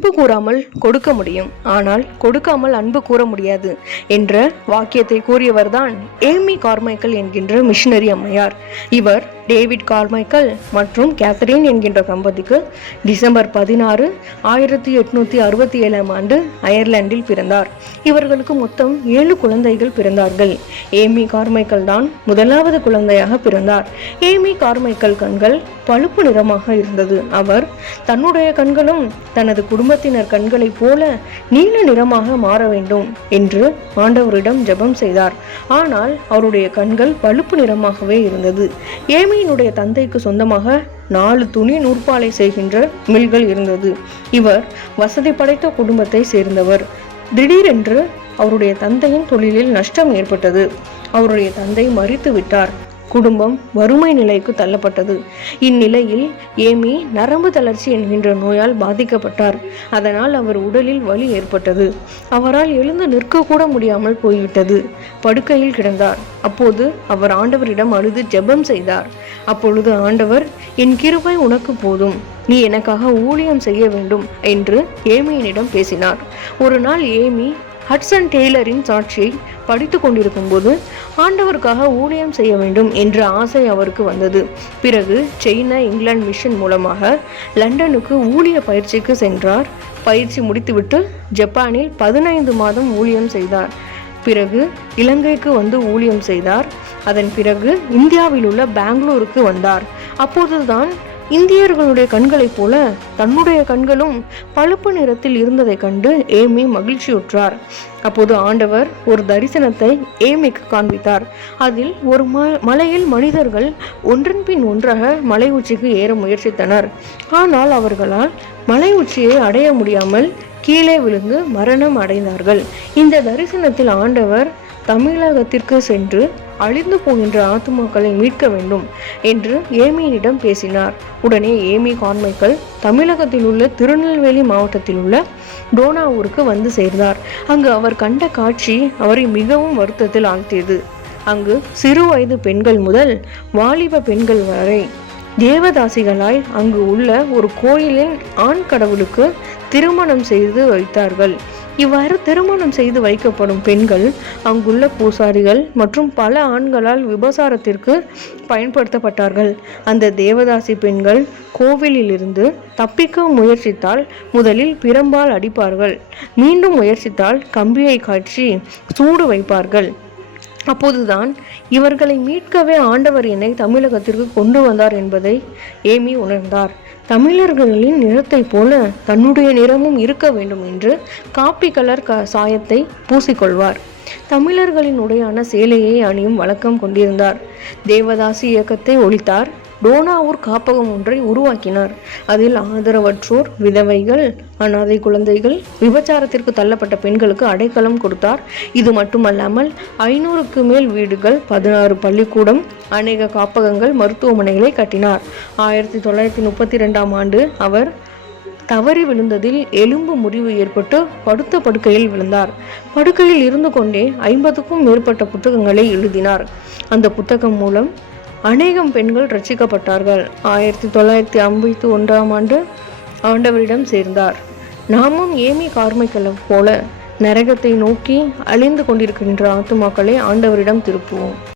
அன்பு கூறாமல் கொடுக்க முடியும், ஆனால் கொடுக்காமல் அன்பு கூற முடியாது என்ற வாக்கியத்தை கூறியவர்தான் ஏமி கார்மைக்கல் என்கின்ற மிஷனரி அம்மையார். இவர் டேவிட் கார்மைக்கல் மற்றும் கேத்தரின் என்கின்ற தம்பதிக்கு டிசம்பர் 16, 1867 ஆண்டு அயர்லாந்தில் பிறந்தார். இவர்களுக்கு மொத்தம் 7 குழந்தைகள் பிறந்தார்கள். ஏமி கார்மைக்கல் தான் முதலாவது குழந்தையாக பிறந்தார். ஏமி கார்மைக்கல் கண்கள் பழுப்பு நிறமாக இருந்தது. அவர் தன்னுடைய கண்களும் தனது குடும்பத்தினர் கண்களைப் போல நீல நிறமாக மாற வேண்டும் என்று ஆண்டவரிடம் ஜெபம் செய்தார். ஆனால் அவருடைய கண்கள் பழுப்பு நிறமாகவே இருந்தது. ஏமியினுடைய தந்தைக்கு சொந்தமாக 4 துணி நூற்பாலை செய்கின்ற மில்கள் இருந்தது. இவர் வசதி படைத்த குடும்பத்தை சேர்ந்தவர். திடீரென்று அவருடைய தந்தையின் தொழிலில் நஷ்டம் ஏற்பட்டது. அவருடைய தந்தை மரித்து விட்டார். குடும்பம் வறுமை நிலைக்கு தள்ளப்பட்டது. இந்நிலையில் ஏமி நரம்பு தளர்ச்சி என்கின்ற நோயால் பாதிக்கப்பட்டார். அதனால் அவர் உடலில் வலி ஏற்பட்டது. அவரால் எழுந்து நிற்க கூட முடியாமல் போய்விட்டது. படுக்கையில் கிடந்தார். அப்போது அவர் ஆண்டவரிடம் அழுது ஜெபம் செய்தார். அப்பொழுது ஆண்டவர், என் கிருபை உனக்கு போதும், நீ எனக்காக ஊழியம் செய்ய வேண்டும் என்று ஏமியினிடம் பேசினார். ஒரு நாள் ஏமி ஹட்சன் டெய்லரின் சாட்சியை படித்து கொண்டிருக்கும் போது ஆண்டவருக்காக ஊழியம் செய்ய வேண்டும் என்ற ஆசை அவருக்கு வந்தது. பிறகு சைனா இங்கிலாந்து மிஷன் மூலமாக லண்டனுக்கு ஊழிய பயிற்சிக்கு சென்றார். பயிற்சி முடித்துவிட்டு ஜப்பானில் 15 மாதம் ஊழியம் செய்தார். பிறகு இலங்கைக்கு வந்து ஊழியம் செய்தார். அதன் பிறகு இந்தியாவில் உள்ள பெங்களூருக்கு வந்தார். அப்போதுதான் இந்தியர்களுடைய கண்களைப் போல தன்னுடைய கண்களும் பழுப்பு நிறத்தில் இருந்ததை கண்டு ஏமி மகிழ்ச்சியுற்றார். அப்போது ஆண்டவர் ஒரு தரிசனத்தை ஏமிக்கு காண்பித்தார். அதில் ஒரு மலையில் மனிதர்கள் ஒன்றன் பின் ஒன்றாக மலை உச்சிக்கு ஏற முயற்சித்தனர். ஆனால் அவர்களால் மலை உச்சியை அடைய முடியாமல் கீழே விழுந்து மரணம் அடைந்தார்கள். இந்த தரிசனத்தில் ஆண்டவர் தமிழகத்திற்கு சென்று அழிந்து போகின்ற ஆத்துமாக்களை மீட்க வேண்டும் என்று ஏமியினிடம் பேசினார். உடனே ஏமி கார்மைக்கல் தமிழகத்தில் உள்ள திருநெல்வேலி மாவட்டத்தில் உள்ள டோனாவூருக்கு வந்து சேர்ந்தார். அங்கு அவர் கண்ட காட்சி அவரை மிகவும் வருத்தத்தில் ஆழ்த்தியது. அங்கு சிறு வயது பெண்கள் முதல் வாலிப பெண்கள் வரை தேவதாசிகளாய் அங்கு உள்ள ஒரு கோயிலின் ஆண் கடவுளுக்கு திருமணம் செய்து வைத்தார்கள். இவ்வாறு திருமணம் செய்து வைக்கப்படும் பெண்கள் அங்குள்ள பூசாரிகள் மற்றும் பல ஆண்களால் விபசாரத்திற்கு பயன்படுத்தப்பட்டார்கள். அந்த தேவதாசி பெண்கள் கோவிலிலிருந்து தப்பிக்க முயற்சித்தால் முதலில் பிரம்பால் அடிப்பார்கள். மீண்டும் முயற்சித்தால் கம்பியை காய்ச்சி சூடு வைப்பார்கள். அப்போதுதான் இவர்களை மீட்கவே ஆண்டவர் என்னை தமிழகத்திற்கு கொண்டு வந்தார் என்பதை ஏமி உணர்ந்தார். தமிழர்களின் நிறத்தை போல தன்னுடைய நிறமும் இருக்க வேண்டும் என்று காப்பி கலர் சாயத்தை பூசிக்கொள்வார். தமிழர்களின் உடையான சேலையை அணியும் வழக்கம் கொண்டிருந்தார். தேவதாசி இயக்கத்தை ஒழித்தார். டோனாவூர் காப்பகம் ஒன்றை உருவாக்கினார். அதில் ஆதரவற்றோர், விதவைகள், அனாதை குழந்தைகள், விபச்சாரத்திற்கு தள்ளப்பட்ட பெண்களுக்கு அடைக்கலம் கொடுத்தார். இது மட்டுமல்லாமல் 500க்கு மேல் வீடுகள், 16 பள்ளிக்கூடம், அநேக காப்பகங்கள், மருத்துவமனைகளை கட்டினார். 1932ஆம் ஆண்டு அவர் தவறி விழுந்ததில் எலும்பு முறிவு ஏற்பட்டு படுத்த படுக்கையில் விழுந்தார். படுக்கையில் இருந்து கொண்டே 50க்கும் மேற்பட்ட புத்தகங்களை எழுதினார். அந்த புத்தகம் மூலம் அநேகம் பெண்கள் ரட்சிக்கப்பட்டார்கள். 1951ஆம் ஆண்டு ஆண்டவரிடம் சேர்ந்தார். நாமும் ஏமி கார்மைக்கல் போல நரகத்தை நோக்கி அழிந்து கொண்டிருக்கின்ற ஆத்துமாக்களை ஆண்டவரிடம் திருப்புவோம்.